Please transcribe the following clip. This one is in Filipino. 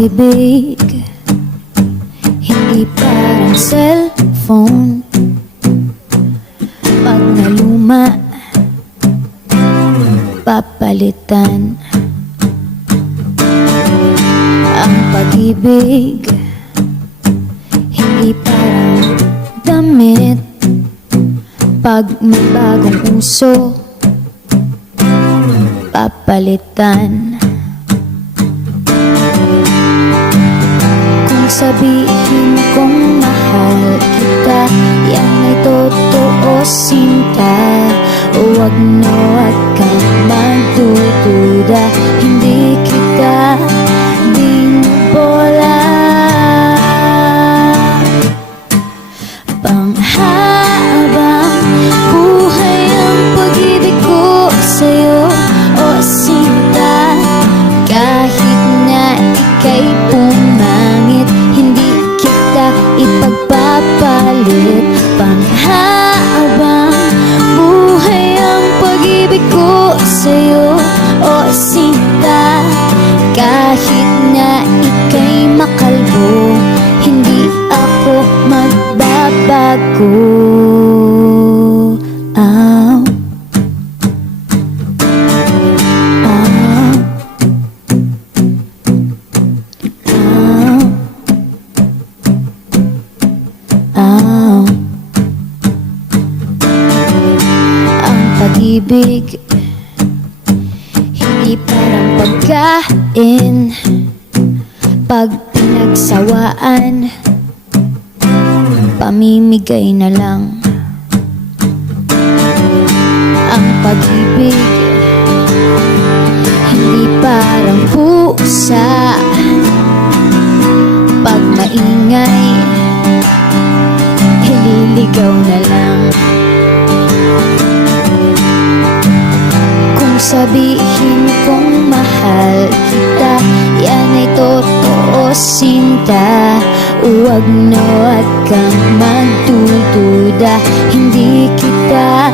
pag-ibig hindi parang cellphone. Pag naluma, papalitan. Ang pag-ibig hindi parang damit. Pag may bagong uso, papalitan. Kung sabihin kong mahal kita, yan ay totoo, sinta. Huwag na huwag kang magdududa, hindi kita binubola. Panghabang buhay ang pag-ibig ko sa'yo, o sinta. Kahit na ika'y pumangit, hindi kita ipagpapalit. Panghabang buhay ang pag-ibig ko sa'yo, o sinta. Kahit na ika'y makalbo, hindi ako magbabago. Ang pag-ibig hindi parang pagkain. Pag pinagsawaan, pamimigay na lang. Ang pag-ibig hindi parang pusa. Pag maingay, ililigaw na lang. Kung sabihin kong mahal kita, yan ay totoo, sinta. Huwag na huwag kang magdududa, hindi kita